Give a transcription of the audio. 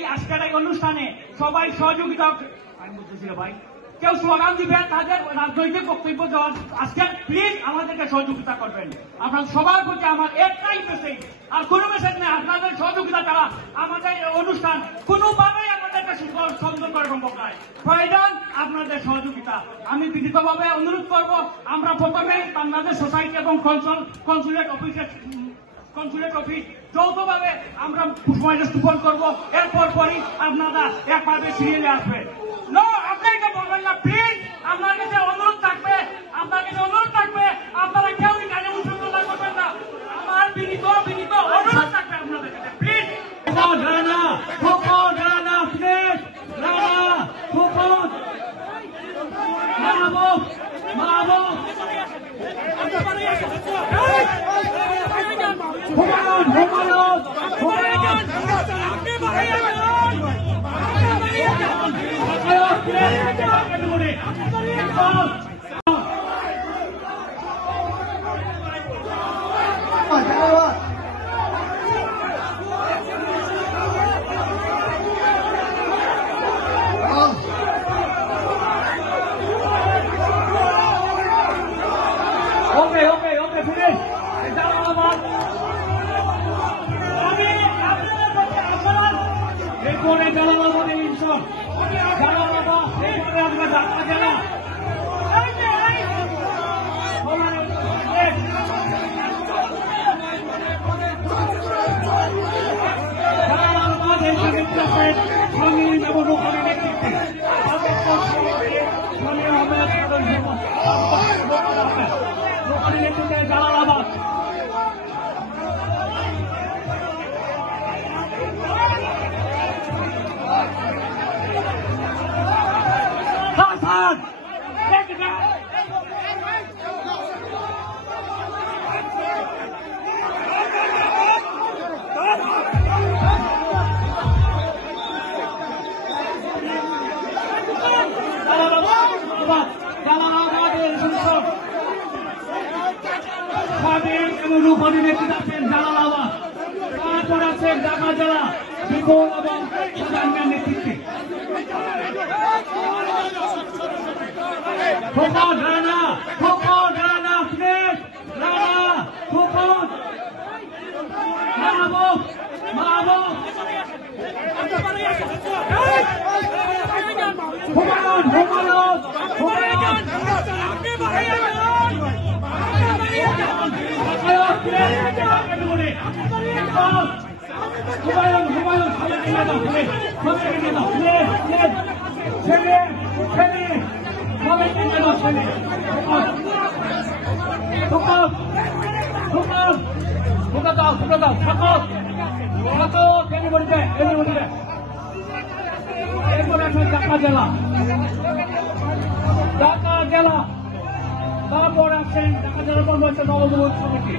এই আজকের এই অনুষ্ঠানে সবাই সহযোগিতা আমি বলতেছিল ভাই কেউ স্লোগান দিবেন তাদের রাজনৈতিক বক্তব্য দেওয়ার আজকে প্লিজ আমাদেরকে সহযোগিতা করবেন। আপনার সবার প্রতি আমার একটাই মেসেজ, আর কোনো মেসেজ নেই। আপনাদের সহযোগিতা ছাড়া আমাদের অনুষ্ঠান কোনোভাবেই আমাদেরকে সুন্দর করা সম্ভব নয়। প্রয়োজন আপনাদের সহযোগিতা। আমি বিনীতভাবে অনুরোধ করব, আমরা প্রথমে বাংলাদেশ সোসাইটি এবং কনসুলেট অফিস যৌথভাবে আমরা পুষ্পমাল্য স্থাপন করবো। এরপর পরই আপনারা একভাবে সিরিয়ালে আসবেন। আপনাকে বলবেন না প্লিজ, আপনার কাছে অনুরোধ থাকবে, আপনারা কেউ এখানে উৎসুকতা করবেন না। আমার বিনীত অনুরোধ থাকবে আপনাদের কাছে প্লিজ। Okay, finish. এরপরে জালালাবাদের ইনশন জালালাবাদ এরপরে আমরা ঢাকা জেলা জালালাবাদ এরপরে সংগ্রামী এবং রূপণী নেতৃত্বে রূপণী নেতৃত্বে জালালাবাদ রূপণী নেতৃত্বে আছেন জালালাবাদ, তারপর আছেন ঢাকা জেলা বিপুল এবং প্রধানের নেতৃত্বে ফুকন রানা প্লিজ ফুকন মাহবুব ঢাকা জেলা তারপর আছেন ঢাকা জেলা কর্মচারী নবযুবক সমিতি